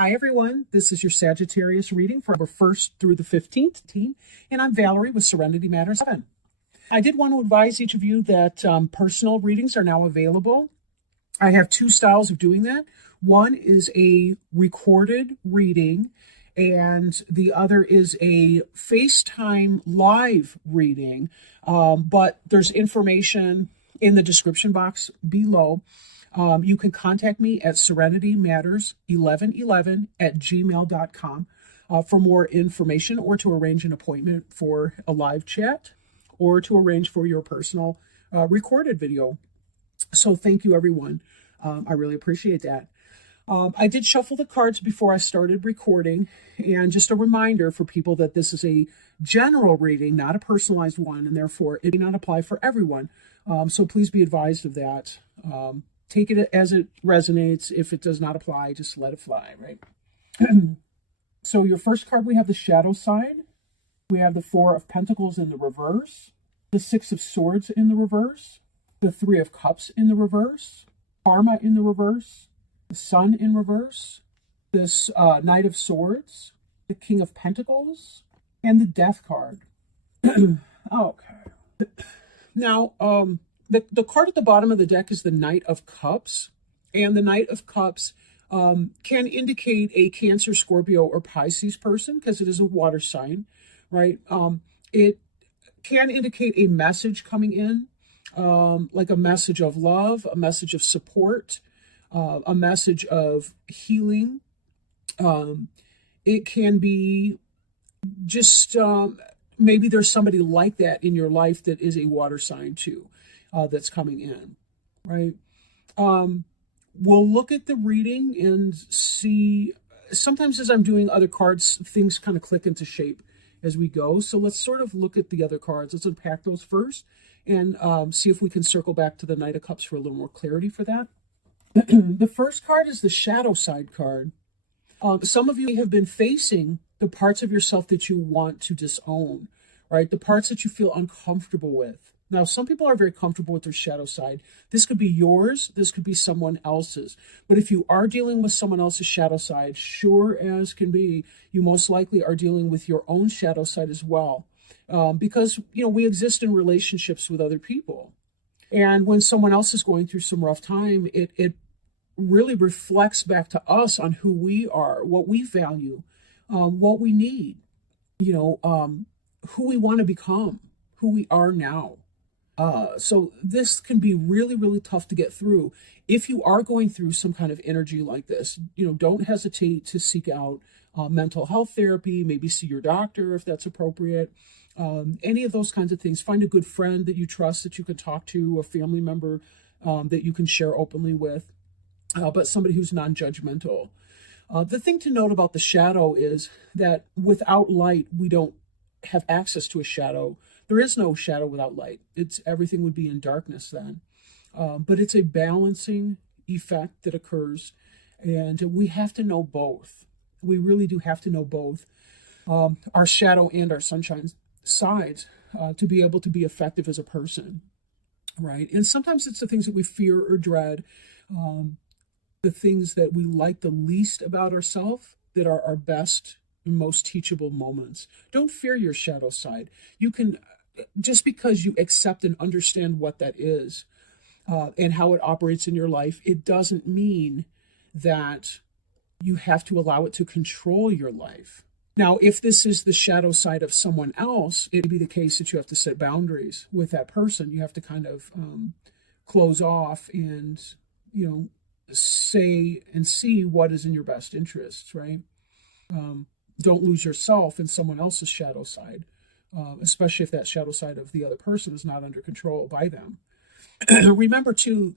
Hi everyone, this is your Sagittarius reading for October 1st through the 15th, and I'm Valerie with Serenity Matters 7. I did want to advise each of you that personal readings are now available. I have two styles of doing that. One is a recorded reading, and the other is a FaceTime live reading, but there's information in the description box below. You can contact me at serenitymatters1111@gmail.com for more information, or to arrange an appointment for a live chat, or to arrange for your personal recorded video. So thank you, everyone. I really appreciate that. I did shuffle the cards before I started recording, and just a reminder for people that this is a general reading, not a personalized one, and therefore it may not apply for everyone. So please be advised of that. Take it as it resonates. If it does not apply, just let it fly, right? So your first card, we have the shadow side. We have the Four of Pentacles in the reverse, the Six of Swords in the reverse, the Three of Cups in the reverse, Karma in the reverse, the Sun in reverse, this Knight of Swords, the King of Pentacles, and the Death card. Okay. Now, the card at the bottom of the deck is the Knight of Cups, and the Knight of Cups can indicate a Cancer, Scorpio, or Pisces person, because it is a water sign, right? It can indicate a message coming in, like a message of love, a message of support, a message of healing. It can be just maybe there's somebody like that in your life that is a water sign too, that's coming in, right? We'll look at the reading and see. Sometimes as I'm doing other cards, things kind of click into shape as we go. So let's sort of look at the other cards. Let's unpack those first and see if we can circle back to the Knight of Cups for a little more clarity for that. The first card is the shadow side card. Some of you have been facing the parts of yourself that you want to disown, right? The parts that you feel uncomfortable with. Now, some people are very comfortable with their shadow side. This could be yours. This could be someone else's. But if you are dealing with someone else's shadow side, sure as can be, you most likely are dealing with your own shadow side as well. Because, we exist in relationships with other people. And when someone else is going through some rough time, it really reflects back to us on who we are, what we value, what we need, who we want to become, who we are now. So this can be really, really tough to get through. If you are going through some kind of energy like this, don't hesitate to seek out mental health therapy, maybe see your doctor if that's appropriate. Any of those kinds of things. Find a good friend that you trust, that you can talk to, a family member that you can share openly with, but somebody who's non-judgmental. The thing to note about the shadow is that without light, we don't have access to a shadow. There is no shadow without light. Everything would be in darkness then. But it's a balancing effect that occurs, and we have to know both. We really do have to know both, our shadow and our sunshine sides, to be able to be effective as a person, right? And sometimes it's the things that we fear or dread, the things that we like the least about ourselves, that are our best and most teachable moments. Don't fear your shadow side. You can, just because you accept and understand what that is, and how it operates in your life, it doesn't mean that you have to allow it to control your life. Now, if this is the shadow side of someone else, it may be the case that you have to set boundaries with that person. You have to kind of close off and, say and see what is in your best interests, right? Don't lose yourself in someone else's shadow side, especially if that shadow side of the other person is not under control by them. Remember, too,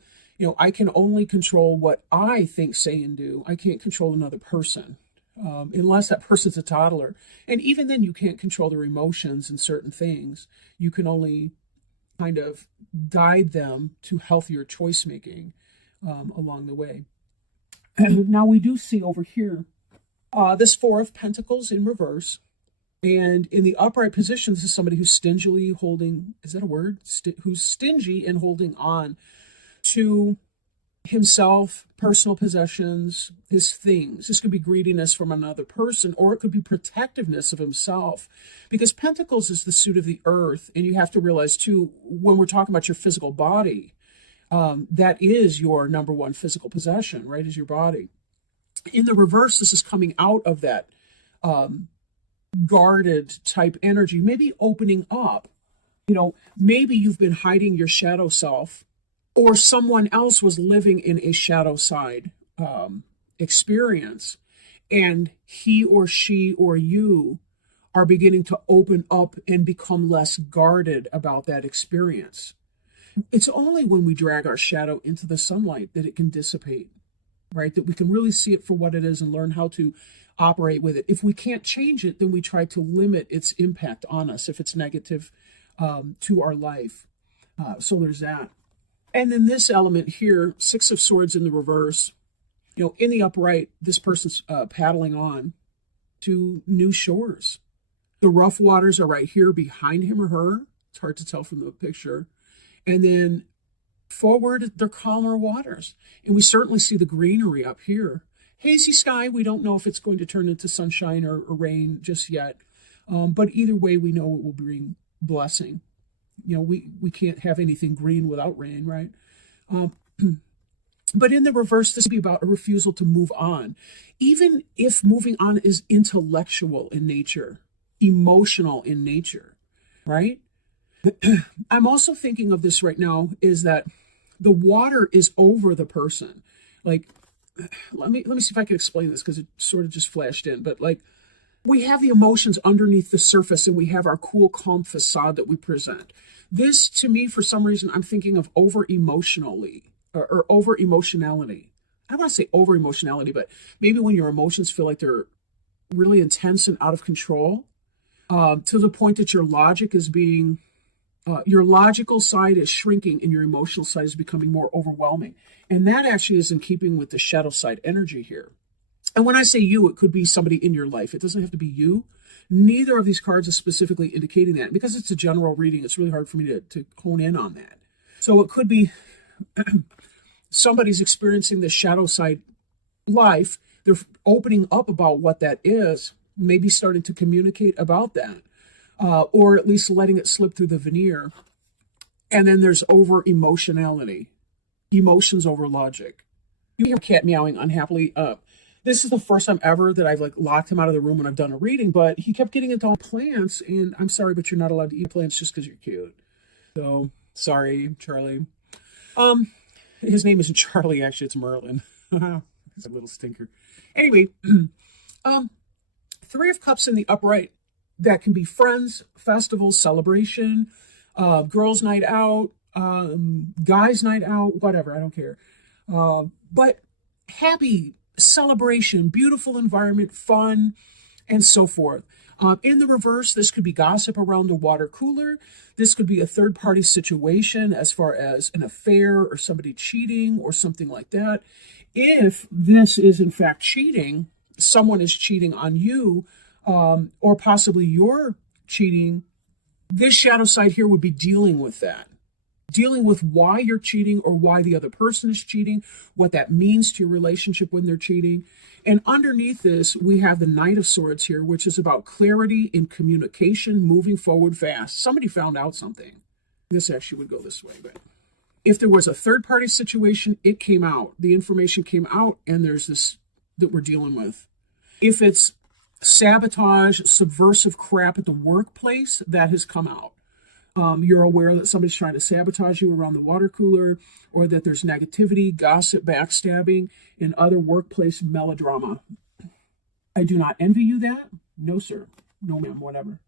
I can only control what I think, say, and do. I can't control another person. Unless that person's a toddler. And even then, you can't control their emotions and certain things. You can only kind of guide them to healthier choice making along the way. Now, we do see over here this Four of Pentacles in reverse. And in the upright position, this is somebody who's stingily holding, is that a word? Who's stingy and holding on to himself, personal possessions, his things. This could be greediness from another person, or it could be protectiveness of himself. Because Pentacles is the suit of the earth, and you have to realize too, when we're talking about your physical body, that is your number one physical possession, right, is your body. In the reverse, this is coming out of that guarded type energy, maybe opening up. Maybe you've been hiding your shadow self, or someone else was living in a shadow side experience, and he or she or you are beginning to open up and become less guarded about that experience. It's only when we drag our shadow into the sunlight that it can dissipate, right? That we can really see it for what it is and learn how to operate with it. If we can't change it, then we try to limit its impact on us if it's negative to our life. So there's that. And then this element here, Six of Swords in the reverse, in the upright, this person's paddling on to new shores. The rough waters are right here behind him or her. It's hard to tell from the picture. And then forward, they're calmer waters. And we certainly see the greenery up here. Hazy sky, we don't know if it's going to turn into sunshine or rain just yet. But either way, we know it will bring blessing. We can't have anything green without rain, right? But in the reverse, this would be about a refusal to move on. Even if moving on is intellectual in nature, emotional in nature, right? I'm also thinking of this right now is that the water is over the person. Like, let me see if I can explain this because it sort of just flashed in. But like, we have the emotions underneath the surface and we have our cool, calm facade that we present. This, to me, for some reason, I'm thinking of over-emotionally or over-emotionality. I don't want to say over-emotionality, but maybe when your emotions feel like they're really intense and out of control, to the point that your logic is being, your logical side is shrinking and your emotional side is becoming more overwhelming. And that actually is in keeping with the shadow side energy here. And when I say you, it could be somebody in your life. It doesn't have to be you. Neither of these cards is specifically indicating that. Because it's a general reading, it's really hard for me to hone in on that. So it could be somebody's experiencing the shadow side life. They're opening up about what that is, maybe starting to communicate about that, or at least letting it slip through the veneer. And then there's over-emotionality, emotions over logic. You hear a cat meowing unhappily. This is the first time ever that I've locked him out of the room when I've done a reading, but he kept getting into all plants, and I'm sorry, but you're not allowed to eat plants just because you're cute. So, sorry, Charlie. His name isn't Charlie, actually, it's Merlin. He's a little stinker. Anyway, Three of Cups in the upright. That can be friends, festivals, celebration, girls' night out, guys' night out, whatever, I don't care. But happy celebration, beautiful environment, fun, and so forth. In the reverse, this could be gossip around the water cooler. This could be a third-party situation as far as an affair or somebody cheating or something like that. If this is in fact cheating, someone is cheating on you, or possibly you're cheating, this shadow side here would be dealing with that. Dealing with why you're cheating or why the other person is cheating, what that means to your relationship when they're cheating. And underneath this, we have the Knight of Swords here, which is about clarity in communication, moving forward fast. Somebody found out something. This actually would go this way, but if there was a third-party situation, it came out. The information came out, and there's this that we're dealing with. If it's sabotage, subversive crap at the workplace, that has come out. You're aware that somebody's trying to sabotage you around the water cooler, or that there's negativity, gossip, backstabbing, and other workplace melodrama. I do not envy you that. No, sir. No, ma'am, whatever.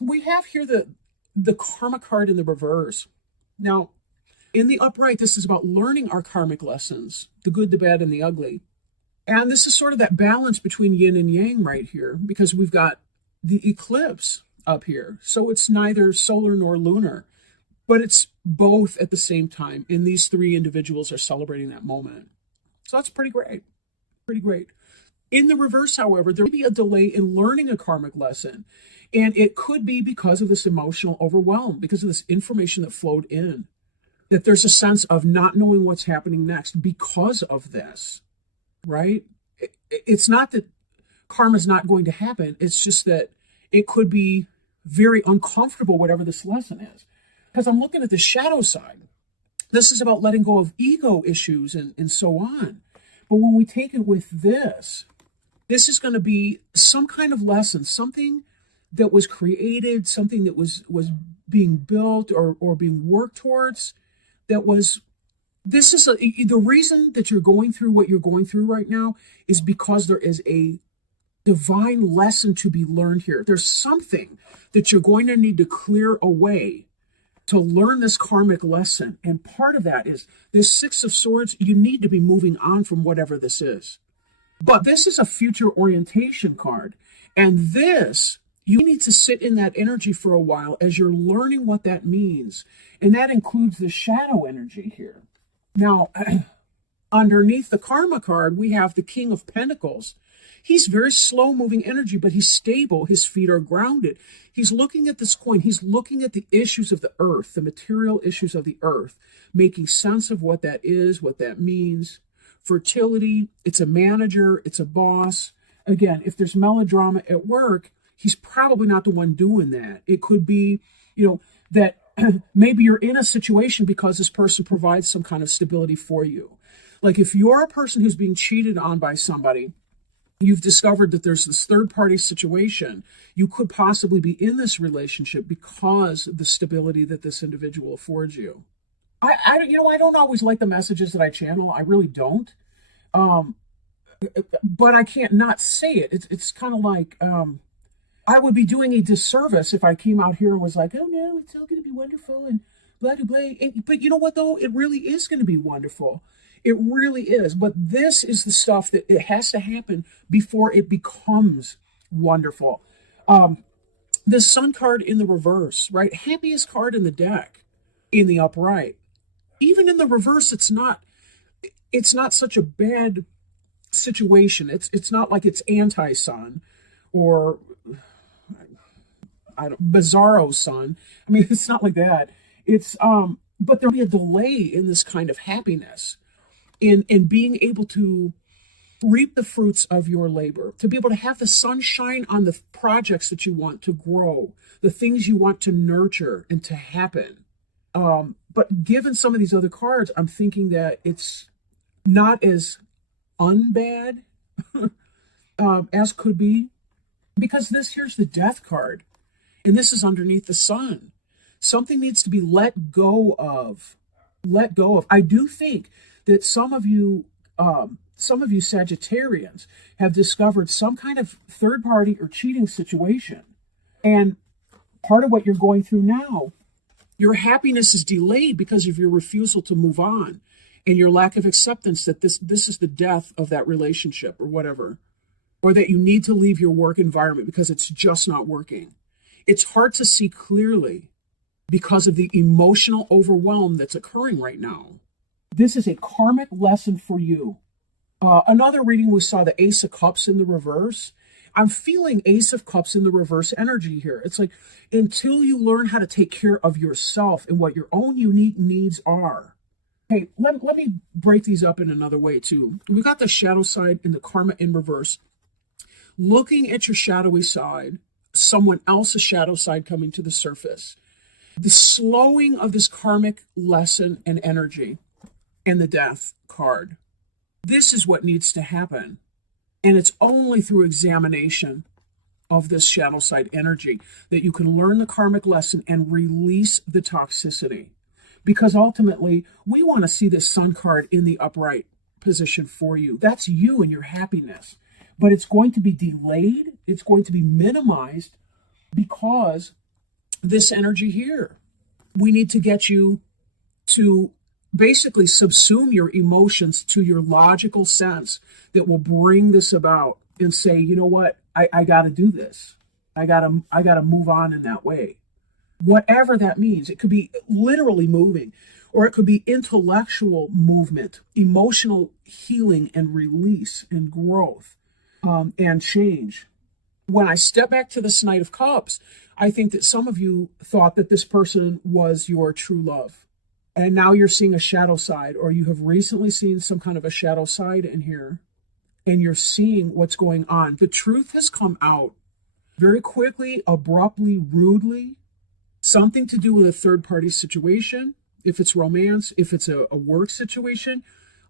We have here the karma card in the reverse. Now, in the upright, this is about learning our karmic lessons, the good, the bad, and the ugly. And this is sort of that balance between yin and yang right here, because we've got the eclipse up here. So it's neither solar nor lunar, but it's both at the same time. And these three individuals are celebrating that moment. So that's pretty great. Pretty great. In the reverse, however, there may be a delay in learning a karmic lesson. And it could be because of this emotional overwhelm, because of this information that flowed in. that there's a sense of not knowing what's happening next because of this, right? It's not that karma's not going to happen. It's just that it could be very uncomfortable, whatever this lesson is. Because I'm looking at the shadow side. This is about letting go of ego issues and so on. But when we take it with this is going to be some kind of lesson, something that was created, something that was being built or being worked towards. The reason that you're going through what you're going through right now is because there is a divine lesson to be learned here. There's something that you're going to need to clear away to learn this karmic lesson. And part of that is this Six of Swords. You need to be moving on from whatever this is. But this is a future orientation card. And this, you need to sit in that energy for a while as you're learning what that means. And that includes the shadow energy here. Now, underneath the karma card, we have the King of Pentacles. He's very slow moving energy, but he's stable. His feet are grounded. He's looking at this coin. He's looking at the issues of the earth, the material issues of the earth, making sense of what that is, what that means. Fertility, it's a manager, it's a boss. Again, if there's melodrama at work, he's probably not the one doing that. It could be, that maybe you're in a situation because this person provides some kind of stability for you. Like if you're a person who's being cheated on by somebody, you've discovered that there's this third-party situation. You could possibly be in this relationship because of the stability that this individual affords you. I don't always like the messages that I channel. I really don't. But I can't not say it. It's kind of like I would be doing a disservice if I came out here and was like, oh no, it's all going to be wonderful and blah, blah, blah. But you know what, though? It really is going to be wonderful. It really is. But this is the stuff that it has to happen before it becomes wonderful. The Sun card in the reverse, right? Happiest card in the deck in the upright. Even in the reverse, it's not such a bad situation. It's not like it's anti-sun or bizarro sun. I mean, it's not like that. It's but there'll be a delay in this kind of happiness, in being able to reap the fruits of your labor, to be able to have the sunshine on the projects that you want to grow, the things you want to nurture and to happen. But given some of these other cards, I'm thinking that it's not as unbad as could be, because here's the Death card, and this is underneath the Sun. Something needs to be let go of. Let go of. I do think that some of you Sagittarians have discovered some kind of third party or cheating situation, and part of what you're going through now, your happiness is delayed because of your refusal to move on and your lack of acceptance that this is the death of that relationship or whatever, or that you need to leave your work environment because it's just not working. It's hard to see clearly because of the emotional overwhelm that's occurring right now. This is a karmic lesson for you. Another reading, we saw the Ace of Cups in the reverse. I'm feeling Ace of Cups in the reverse energy here. It's like, until you learn how to take care of yourself and what your own unique needs are. Hey, let me break these up in another way too. We got the shadow side and the karma in reverse. Looking at your shadowy side, someone else's shadow side coming to the surface. The slowing of this karmic lesson and energy, and the Death card. This is what needs to happen. And it's only through examination of this shadow side energy that you can learn the karmic lesson and release the toxicity. Because ultimately, we want to see this Sun card in the upright position for you. That's you and your happiness. But it's going to be delayed. It's going to be minimized because this energy here. We need to get you to basically subsume your emotions to your logical sense that will bring this about and say, you know what, I got to do this. I got to move on in that way. Whatever that means. It could be literally moving, or it could be intellectual movement, emotional healing and release and growth and change. When I step back to this Knight of Cups, I think that some of you thought that this person was your true love. And now you're seeing a shadow side, or you have recently seen some kind of a shadow side in here, and you're seeing what's going on. The truth has come out very quickly, abruptly, rudely, something to do with a third-party situation. If it's romance, if it's a work situation,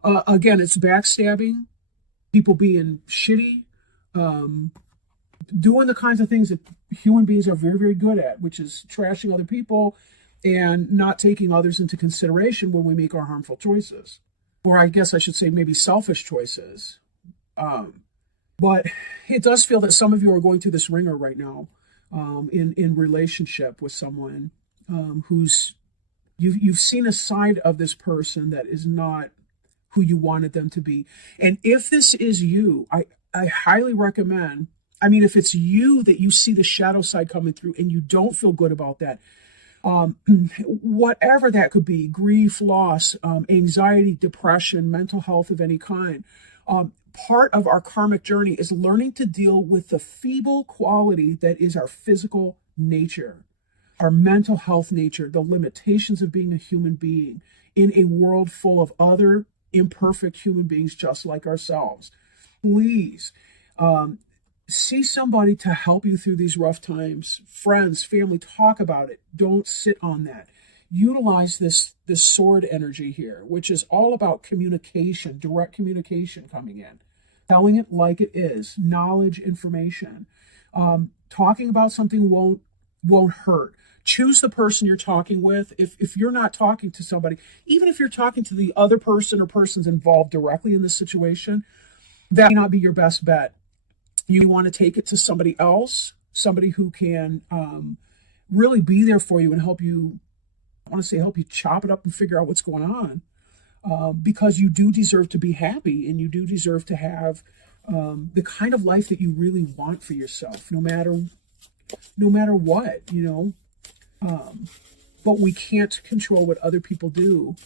again, it's backstabbing, people being shitty, doing the kinds of things that human beings are very, very good at, which is trashing other people and not taking others into consideration when we make our harmful choices. Or I guess I should say maybe selfish choices. But it does feel that some of you are going through this ringer right now in relationship with someone who's, you've seen a side of this person that is not who you wanted them to be. And if this is you, I highly recommend, I mean, if it's you that you see the shadow side coming through and you don't feel good about that, whatever that could be, grief, loss, anxiety, depression, mental health of any kind, part of our karmic journey is learning to deal with the feeble quality that is our physical nature, our mental health nature, the limitations of being a human being in a world full of other imperfect human beings just like ourselves. Please see somebody to help you through these rough times. Friends, family, talk about it. Don't sit on that. Utilize this sword energy here, which is all about communication, direct communication coming in, telling it like it is, knowledge, information. Talking about something won't hurt. Choose the person you're talking with. If you're not talking to somebody, even if you're talking to the other person or persons involved directly in the situation, that may not be your best bet. You want to take it to somebody else, somebody who can really be there for you and help you, I want to say help you chop it up and figure out what's going on. Because you do deserve to be happy, and you do deserve to have the kind of life that you really want for yourself, no matter what, you know. But we can't control what other people do.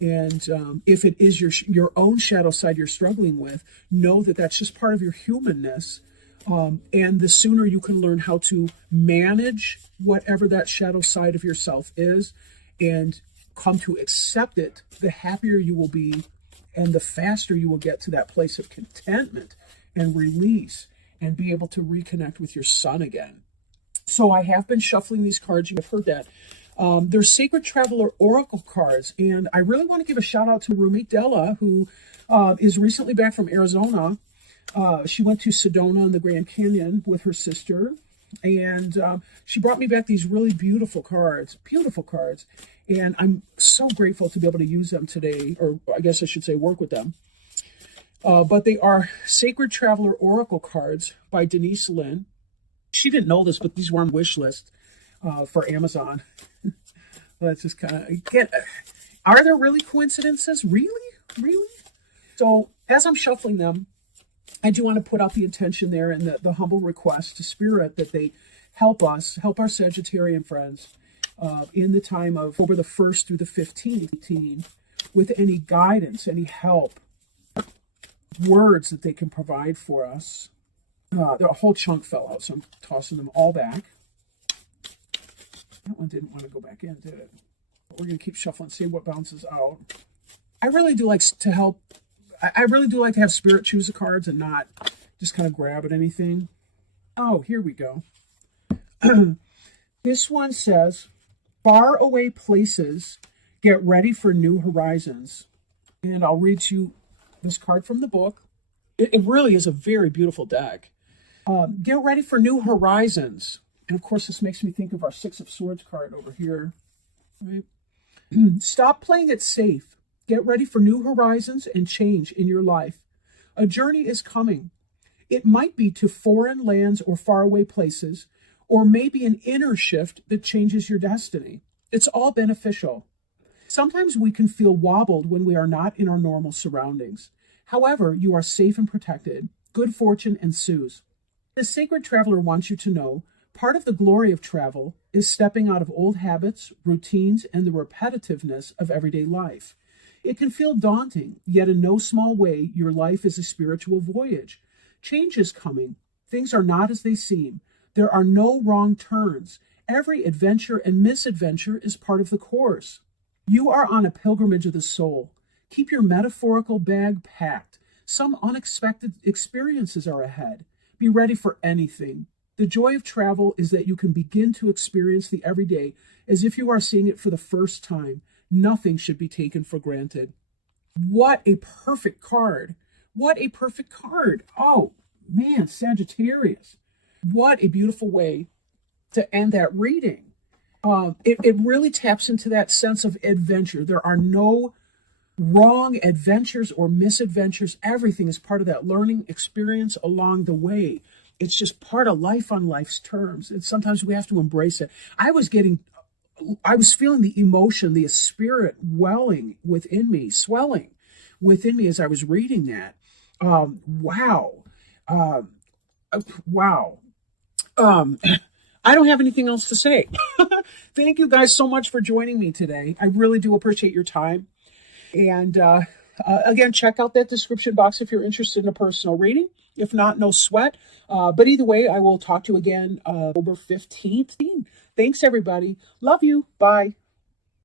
And if it is your own shadow side you're struggling with, know that that's just part of your humanness. And the sooner you can learn how to manage whatever that shadow side of yourself is and come to accept it, the happier you will be, and the faster you will get to that place of contentment and release and be able to reconnect with your son again. So I have been shuffling these cards. You've heard that. They're Sacred Traveler Oracle cards. And I really want to give a shout out to roommate Della, who is recently back from Arizona. She went to Sedona in the Grand Canyon with her sister. And she brought me back these really beautiful cards. And I'm so grateful to be able to use them today, or I guess I should say work with them. But they are Sacred Traveler Oracle cards by Denise Lynn. She didn't know this, but these were on wish list for Amazon. That's just kind of, are there really coincidences? Really? So as I'm shuffling them, I do want to put out the intention there and the humble request to Spirit that they help our Sagittarian friends in the time of October the 1st through the 15th with any guidance, any help, words that they can provide for us. A whole chunk fell out, so I'm tossing them all back. That one didn't want to go back in, did it? But we're going to keep shuffling, see what bounces out. I really do like to help. I really do like to have Spirit choose the cards and not just kind of grab at anything. Oh, here we go. This one says, far away places, get ready for new horizons. And I'll read you this card from the book. It really is a very beautiful deck. Get ready for new horizons. And of course, this makes me think of our Six of Swords card over here. Right? Stop playing it safe. Get ready for new horizons and change in your life. A journey is coming. It might be to foreign lands or faraway places, or maybe an inner shift that changes your destiny. It's all beneficial. Sometimes we can feel wobbled when we are not in our normal surroundings. However, you are safe and protected. Good fortune ensues. The Sacred Traveler wants you to know part of the glory of travel is stepping out of old habits, routines, and the repetitiveness of everyday life. It can feel daunting, yet in no small way, your life is a spiritual voyage. Change is coming. Things are not as they seem. There are no wrong turns. Every adventure and misadventure is part of the course. You are on a pilgrimage of the soul. Keep your metaphorical bag packed. Some unexpected experiences are ahead. Be ready for anything. The joy of travel is that you can begin to experience the everyday as if you are seeing it for the first time. Nothing should be taken for granted. What a perfect card. What a perfect card. Oh, man, Sagittarius. What a beautiful way to end that reading. It really taps into that sense of adventure. There are no wrong adventures or misadventures. Everything is part of that learning experience along the way. It's just part of life on life's terms. And sometimes we have to embrace it. I was feeling the emotion, the spirit welling within me, swelling within me as I was reading that. Wow. Wow. I don't have anything else to say. Thank you guys so much for joining me today. I really do appreciate your time. And again, check out that description box if you're interested in a personal reading. If not, no sweat. But either way, I will talk to you again October 15th. Thanks, everybody. Love you. Bye.